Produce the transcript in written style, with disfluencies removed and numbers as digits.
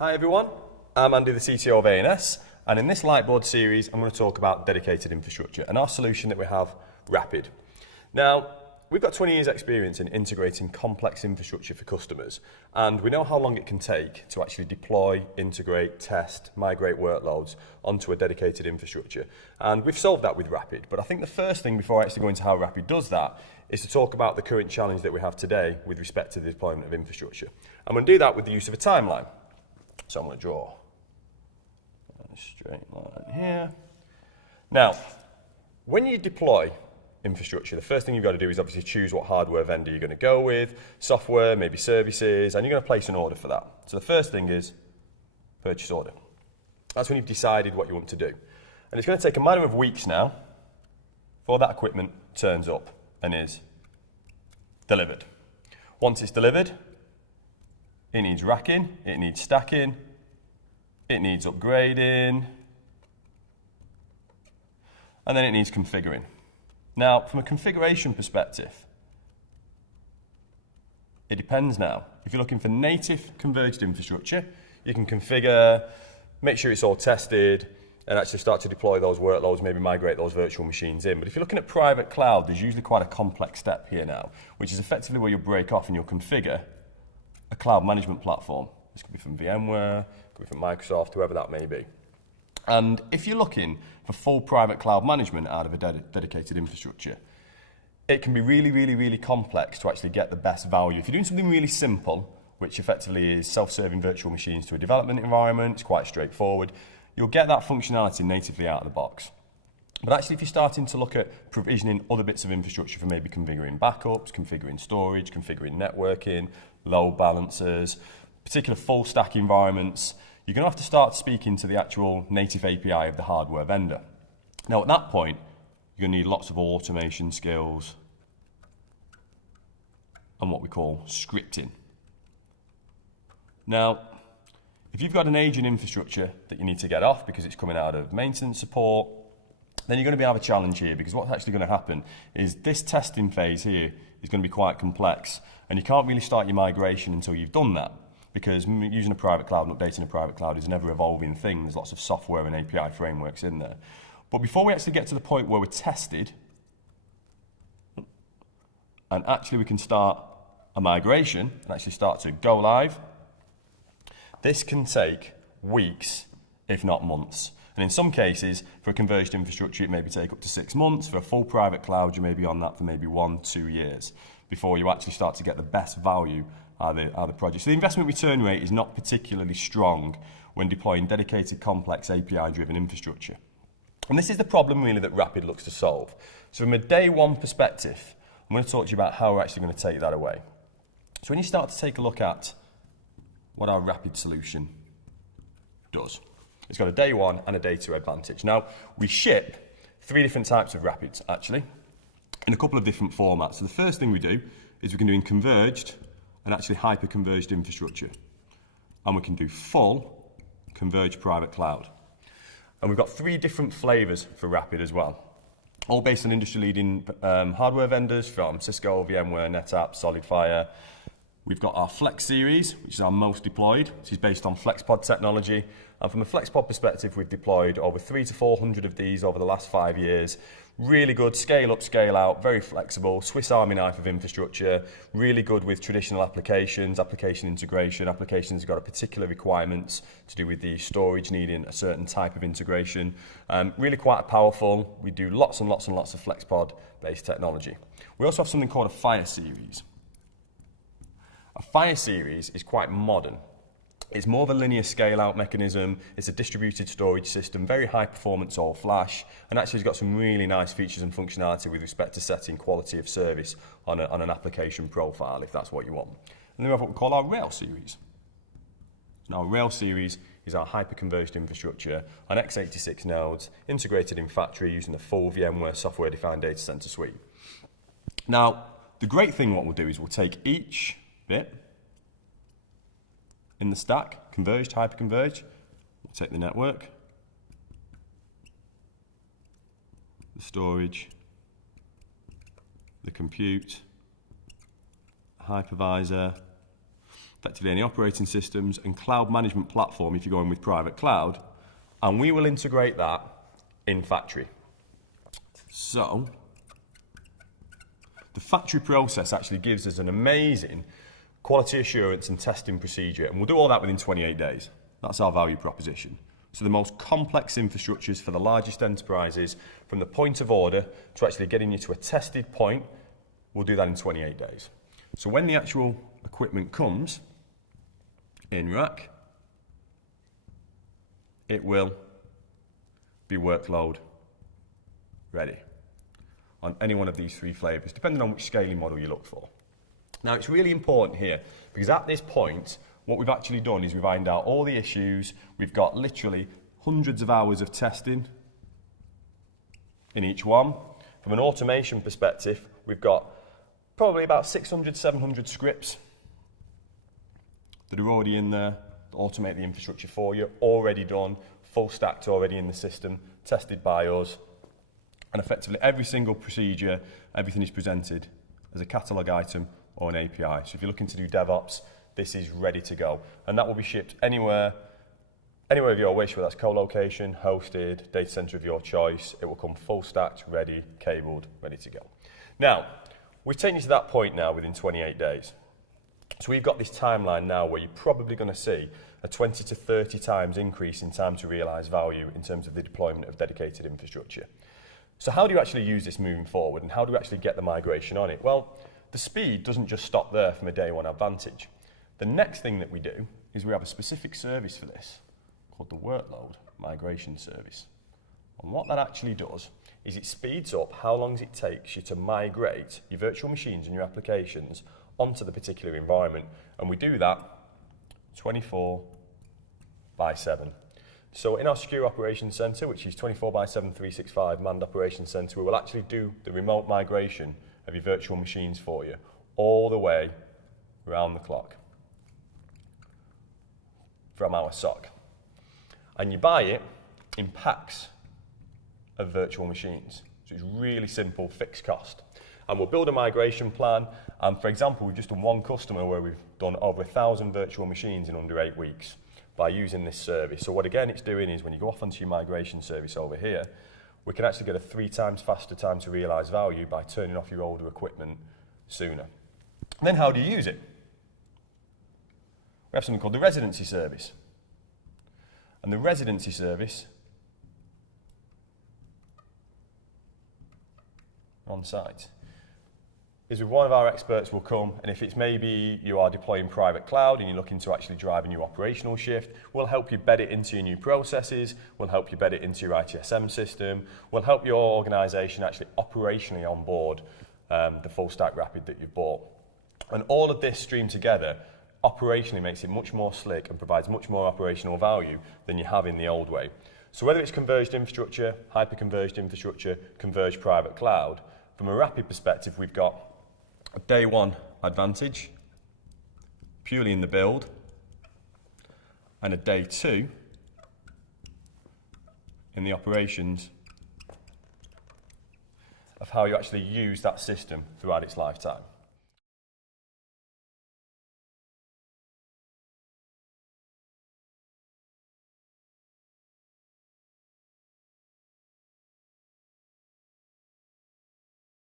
Hi everyone, I'm Andy, the CTO of ANS, and in this Lightboard series I'm going to talk about dedicated infrastructure and our solution that we have, Rapid. Now, we've got 20 years experience in integrating complex infrastructure for customers, and we know how long it can take to actually deploy, integrate, test, migrate workloads onto a dedicated infrastructure. And we've solved that with Rapid, but I think the first thing before I actually go into how Rapid does that is to talk about the current challenge that we have today with respect to the deployment of infrastructure. I'm going to do that with the use of a timeline. So I'm going to draw a straight line here. Now, when you deploy infrastructure, the first thing you've got to do is obviously choose what hardware vendor you're going to go with, software, maybe services, and you're going to place an order for that. So the first thing is purchase order. That's when you've decided what you want to do. And it's going to take a matter of weeks now before that equipment turns up and is delivered. Once it's delivered, it needs racking, it needs stacking, it needs upgrading, and then it needs configuring. Now, from a configuration perspective, it depends now. If you're looking for native converged infrastructure, you can configure, make sure it's all tested, and actually start to deploy those workloads, maybe migrate those virtual machines in. But if you're looking at private cloud, there's usually quite a complex step here now, which is effectively where you'll break off and you'll configure a cloud management platform. This could be from VMware, could be from Microsoft, whoever that may be. And if you're looking for full private cloud management out of a dedicated infrastructure, it can be really complex to actually get the best value. If you're doing something really simple, which effectively is self-serving virtual machines to a development environment, it's quite straightforward, you'll get that functionality natively out of the box. But actually, if you're starting to look at provisioning other bits of infrastructure for maybe configuring backups, configuring storage, configuring networking, load balancers, particular full stack environments, you're going to have to start speaking to the actual native API of the hardware vendor. Now, at that point, you're going to need lots of automation skills and what we call scripting. Now, if you've got an aging infrastructure that you need to get off because it's coming out of maintenance support, then you're going to have a challenge here, because what's actually going to happen is this testing phase here is going to be quite complex, and you can't really start your migration until you've done that, because using a private cloud and updating a private cloud is an ever-evolving thing. There's lots of software and API frameworks in there. But before we actually get to the point where we're tested, and actually we can start a migration and actually start to go live, this can take weeks, if not months. And in some cases, for a converged infrastructure, it may take up to 6 months. For a full private cloud, you may be on that for maybe 1-2 years before you actually start to get the best value out of the project. So the investment return rate is not particularly strong when deploying dedicated, complex, API-driven infrastructure. And this is the problem really that Rapid looks to solve. So from a day one perspective, I'm going to talk to you about how we're actually going to take that away. So when you start to take a look at what our Rapid solution does, it's got a day one and a day two advantage. Now, we ship 3 different types of Rapids, actually, in a couple of different formats. So the first thing we do is we can do in converged and actually hyper-converged infrastructure. And we can do full converged private cloud. And we've got 3 different flavors for Rapid as well, all based on industry-leading hardware vendors from Cisco, VMware, NetApp, SolidFire. We've got our Flex series, which is our most deployed. This is based on FlexPod technology. And from a FlexPod perspective, we've deployed over 300 to 400 of these over the last 5 years. Really good, scale up, scale out, very flexible, Swiss Army knife of infrastructure, really good with traditional applications, application integration. Applications have got a particular requirements to do with the storage needing a certain type of integration. Really quite powerful. We do lots and lots of FlexPod-based technology. We also have something called a Fire series. A Fire series is quite modern. It's more of a linear scale-out mechanism. It's a distributed storage system, very high performance all flash, and actually it's got some really nice features and functionality with respect to setting quality of service on an application profile, if that's what you want. And then we have what we call our Rail series. Now, Rail series is our hyper-converged infrastructure on x86 nodes, integrated in factory using the full VMware software-defined data center suite. Now, the great thing what we'll do is we'll take each bit in the stack, converged, hyper-converged. We'll take the network, the storage, the compute, hypervisor, effectively any operating systems and cloud management platform if you're going with private cloud, and we will integrate that in factory. So the factory process actually gives us an amazing quality assurance and testing procedure, and we'll do all that within 28 days. That's our value proposition. So the most complex infrastructures for the largest enterprises, from the point of order to actually getting you to a tested point, we'll do that in 28 days. So when the actual equipment comes in rack, it will be workload ready on any one of these three flavors, depending on which scaling model you look for. Now, it's really important here because at this point, what we've actually done is we've ironed out all the issues. We've got literally hundreds of hours of testing in each one. From an automation perspective, we've got probably about 600, 700 scripts that are already in there to automate the infrastructure for you, already done, full stacked already in the system, tested by us. And effectively every single procedure, everything is presented as a catalog item or an API. So if you're looking to do DevOps, this is ready to go. And that will be shipped anywhere of your wish, whether that's co-location, hosted, data center of your choice. It will come full stacked, ready, cabled, ready to go. Now, we've taken you to that point now within 28 days. So we've got this timeline now where you're probably going to see a 20 to 30 times increase in time to realize value in terms of the deployment of dedicated infrastructure. So how do you actually use this moving forward, and how do we actually get the migration on it? Well, the speed doesn't just stop there from a day one advantage. The next thing that we do is we have a specific service for this called the Workload Migration Service. And what that actually does is it speeds up how long it takes you to migrate your virtual machines and your applications onto the particular environment. And we do that 24/7. So in our secure operations center, which is 24/7, 365 manned operations center, we will actually do the remote migration of your virtual machines for you all the way around the clock from our SOC. And you buy it in packs of virtual machines. So it's really simple, fixed cost. And we'll build a migration plan. And for example, we've just done one customer where we've done over 1,000 virtual machines in under 8 weeks by using this service. So what again it's doing is when you go off onto your migration service over here, we can actually get a 3 times faster time to realize value by turning off your older equipment sooner. And then how do you use it? We have something called the residency service. And the residency service on site is with one of our experts will come, and if it's maybe you are deploying private cloud and you're looking to actually drive a new operational shift, we'll help you bed it into your new processes, we'll help you bed it into your ITSM system, we'll help your organization actually operationally onboard the full stack Rapid that you've bought. And all of this streamed together operationally makes it much more slick and provides much more operational value than you have in the old way. So whether it's converged infrastructure, hyper-converged infrastructure, converged private cloud, from a Rapid perspective, we've got a day one advantage, purely in the build, and a day two in the operations of how you actually use that system throughout its lifetime.